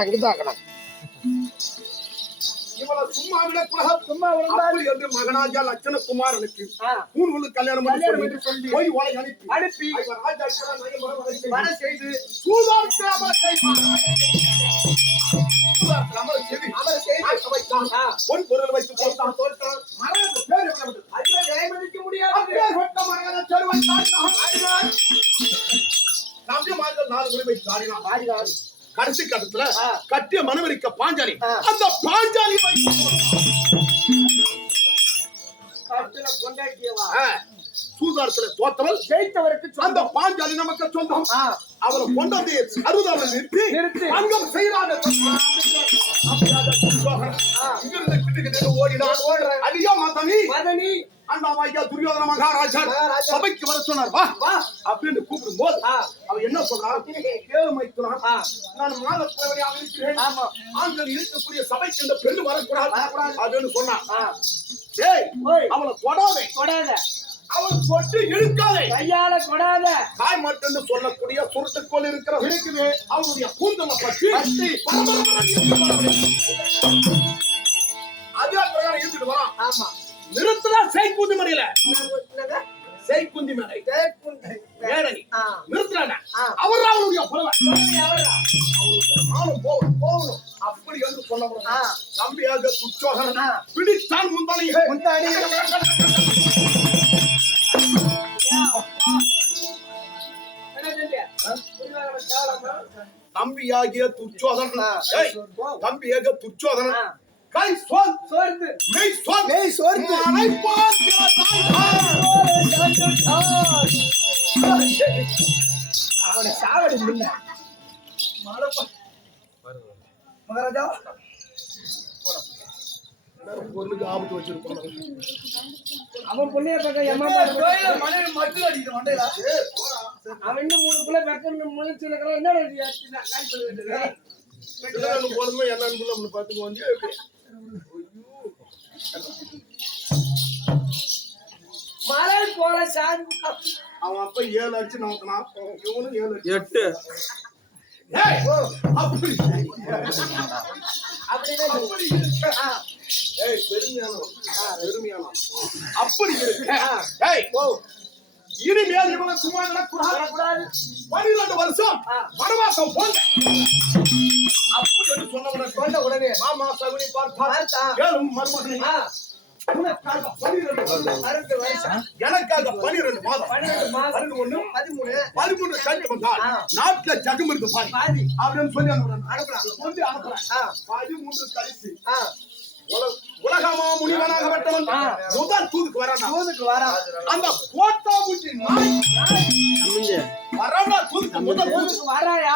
அங்கதான் இவளை சும்மா விடக்கூடாது. சும்மா விடாது என்று மகனாஜா லட்சணகுமாரனுக்கு மூணு கல்யாணம் பண்ணி சொல்லி போய் ஓலை அனுப்பி ராஜா வர செய்து சூதார்த்த அமர பொன் பொருள் வைத்து தோற்றான். மரண முடியாது. நாலு முறை வைத்து ஆடினான். கடைசி கட்டத்துல கட்டிய மனவரிக்க பாஞ்சாலி அந்த பாஞ்சாலி சூதாரத்துல தோத்தவள் ஜெயித்தவருக்கு அந்த பாஞ்சாலி நமக்கு சொந்தம். அவளை கொண்டாந்து அறுபதாவது நிறுத்தி அங்கம் செய்யறாங்க. ஓடினான். அதிகா மதனி அண்ணாமையா துரியோதன மகாராஜர் சபைக்கு வர சொன்னார். வா அப்படின்னு கூப்பிடும் போது அவ என்ன சொல்றான்? நான் மாதப்பிரவணியாக இருக்கிறேன். ஆண்கள் இருக்கக்கூடிய சபைக்கு இந்த பெண்ணு வரக்கூடாது அப்படின்னு சொன்னான். அவளை தொடாத அவள் தொட்டு இழுக்காதே, கையால தொடாத. தாய் மட்டும் சொல்லக்கூடிய சுருட்டுக்கோள் இருக்குது. அவளுடைய கூந்தலை பற்றி அதே பிரகாரம் இருந்துட்டு வரான். ஆமா, நிறுத்தலா செய்குந்தி மறையில செய்குந்தி மறை நிறுத்தல. அவர் அவளுடைய நானும் போகணும் அப்படி என்று சொல்ல தம்பியாக துச்சோகன் பிடித்தான் முந்தானி. தம்பியாகிய துச்சோதனன் தம்பியாக துச்சோதனன் கை சோர்ந்து மெய் சோர்ந்து அவனை சாவடி முன்ன மகாராஜா பொருளுக்கு ஆபத்து வச்சிருப்பான். அவன் பொண்ணைய பக்கம் அவன் இன்னும் 3 பிள்ளை பக்கம் முயற்சி என்ன போதுமே என்னன்னு பாத்துக்கு வந்து மலை போல சாந்தி. அவன் அப்ப 7 அடிச்சு நோக்கினான். இவனும் 7 8 இனிமேல் இவனை சும்மா கூடாது. 12 வருஷம் வனவாசம் போங்க அப்படி சொன்ன உடனே மாமா சகுனி பார்த்தார். மருமகனை எனக்காக 12 மாதம் 13 கழிச்சு வந்தால் நாட்டுல ஜகம் இருக்கு பாதி அப்படின்னு சொல்லி அனுப்புறேன். 13 கழிச்சு உலகமா முனிவனாக வெட்டவன் முதல் தூதுக்கு வரான். அந்த கோட்டாபுச்சி நாய் வரா தூதுக்கு முதல் தூதுக்கு வராயா?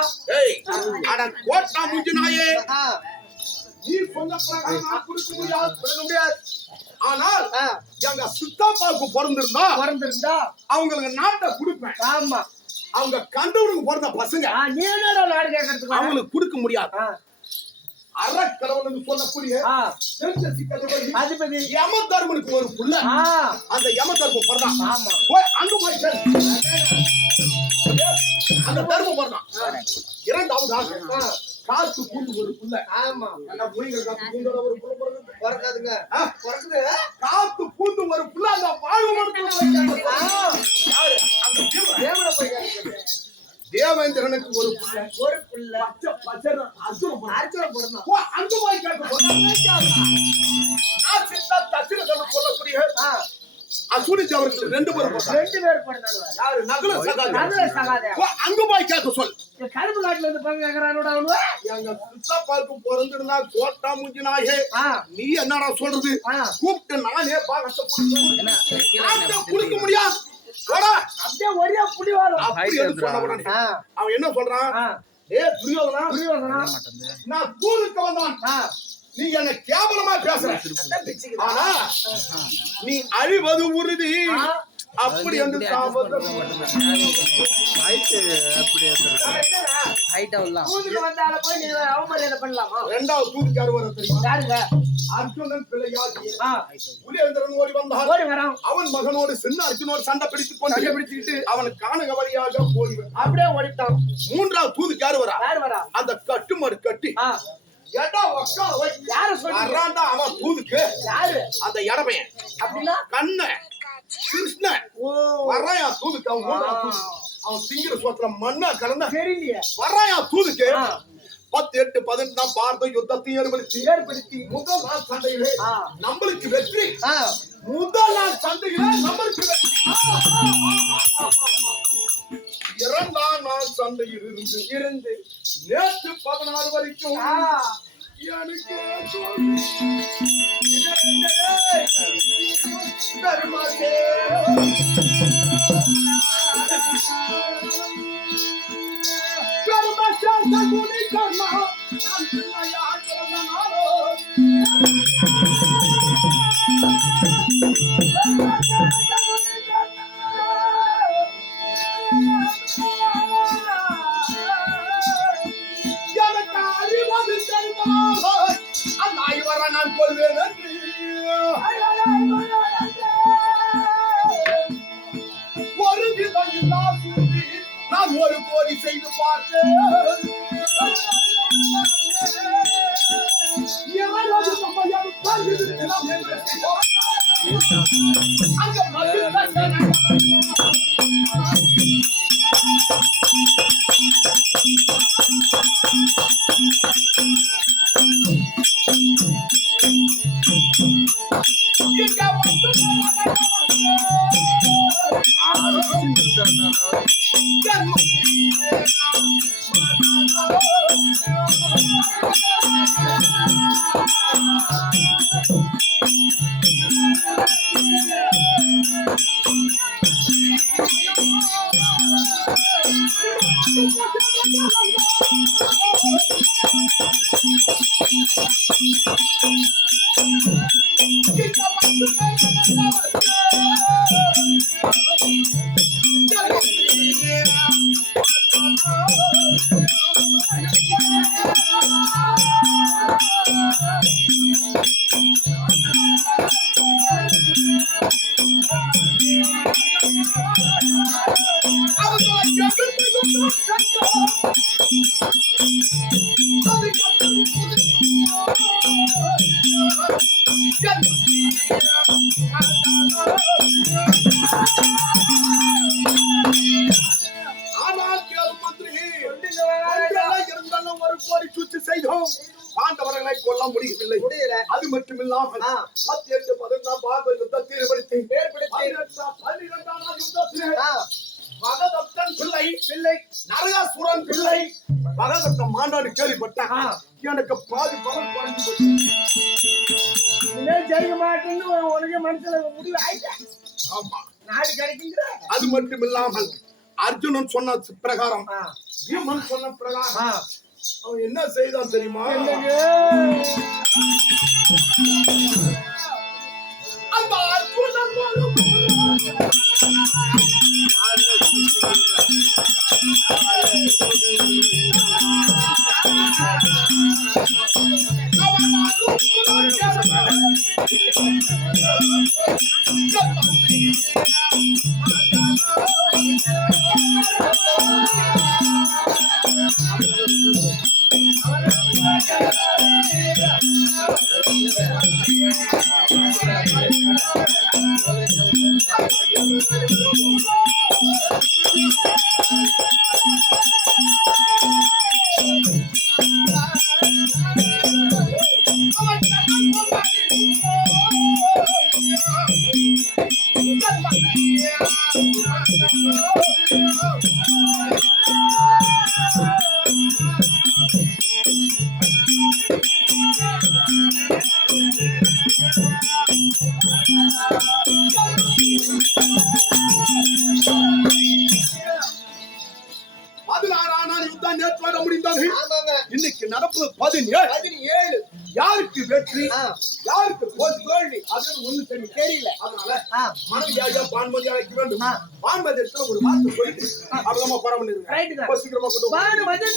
அட கோட்டாபுச்சி நாயே, நீ சொன்ன பிரகாரம் கொடுக்க முடியாது. ஆனால் எங்க சித்தாப்பாவுக்கு பிறந்திருந்தா அவங்களுக்கு நாட்டை கொடுப்பேன். ஆமா, அவங்க கண்டவனுக்கு பிறந்த பசங்க நீ என்னடா நாடு கேட்கறதுக்கு அவங்களுக்கு கொடுக்க முடியாது. அறக்கடவுள் சொல்லக்கூடிய அதிபதி யமதர்மனுக்கு ஒரு புள்ள. அந்த யமதர்மம் பிறந்தான். அங்க போய் அந்த தர்மம் பிறந்தான். 2வது காத்து பூண்டு ஒரு புள்ள. ஆமா, ஒரு புள்ள பிறக்காதுங்க. காத்து பூண்டு ஒரு புள்ள அந்த வாழ்வு தேவேந்திரனுக்கு ஒரு புள்ள அர்ஜுனம் அங்க போய் சொல்லக்கூடிய அசுனிச்சு அவருக்கு 2 பேர் யாரு? நகுல சகாதேவன். அங்க போய் கேட்க சொல். கருப்பு நாட்டுல இருந்து பங்காகிறானோட எங்க சித்தாப்பாவுக்கு பிறந்திருந்தா கோட்டா முஞ்சினாயே நீ என்னடா சொல்றது? கூப்பிட்டு நானே பாகத்தை குடிக்க முடியாது. அப்படியே ஒரே புடிவாரம். அவன் என்ன சொல்றான்? துரியோதனா, நான் தூதுக்கு வந்தான். நீ என்ன கேவலமா பேசுற. ஆனா நீ அழிவது உறுதி. அப்படி என்று தாமதம் தூதுக்கு வந்தால போய் நீ அவமரியாதை பண்ணலாமா? இரண்டாவது தூதுக்கு யார் வர தெரியுமா? யாருங்க? அர்ஜுனன் பிள்ளையாகிய புலியேந்திரன் ஓடி வந்தான். ஓடி வரான். அவன் மகனோடு சின்ன அர்ஜுனோடு சண்டை பிடித்துக்கிட்டு அவன் காணக வழியாக ஓடி வந்தான். அப்படியே ஓடிட்டான். மூன்றாவது தூதுக்கு யாரு வரா? யார் வரா? அந்த கட்டுமடு கட்டி எடா உக்கார வை. யாரு சொல்றீங்க? வரான்டா அவன் தூதுக்கு. யாரு? அந்த இடமையன் அப்படின்னா கண்ண கிருஷ்ணன் வராயா தூதுக்கு. அவன் மூன்றாவது தூது. அவன் திங்கிற சோத்துல மண்ணா கலந்த தெரியலையே. வராயா தூதுக்கு. 10-8-18 பாரத யுத்தத்தை ஏற்படுத்தி முதல் நாள் சண்டையிலே நம்மளுக்கு வெற்றி. முதல் நாள் சண்டையிலே நம்மளுக்கு வெற்றி. இரண்டாம் நாள் சண்டையில் இருந்து நேற்று 16 வரைக்கும் எனக்கு தருமாசே நான் கொள்வேன் ஒரு விதம் இல்லா கூடி நான் ஒரு கோடி செய்து பார்த்தேன். பாண்டவர்களை கொல்ல முடியவில்லை. அது மட்டுமில்லாமல் 10-8-18 பாரத யுத்தத்தை பகதத்தன் பிள்ளை நரகாசுரன் பிள்ளை பகதத்த மாநாடு கேள்விப்பட்டான். எனக்கு பாதி பலம் குறைந்து போச்சு. ஜெயிக்க மாட்டேன்னு உனக்கு மனசுல முடிவு ஆயிட்டேன். ஆமா, நாடு கிடைக்குங்கிற. அது மட்டுமில்லாமல் அர்ஜுனன் சொன்ன பிரகாரம் பீமன் சொன்ன பிரகாரம் அவன் என்ன செய்தான் தெரியுமா? அந்த அர்ஜுனன் இன்னைக்கு நடப்பது 17. யாருக்கு வெற்றி ஆ. யாருக்கு தோல்வி அது ஒண்ணு தெரியல அதனால மனைவியாக பான்மதி அழைக்க வேண்டும் பான்மதி இடத்துல ஒரு வார்த்தை சொல்லிட்டு அவ்வளவுமா பரம ரைட்டுங்க. சீக்கிரமா கொண்டு வா. பாடு வந்து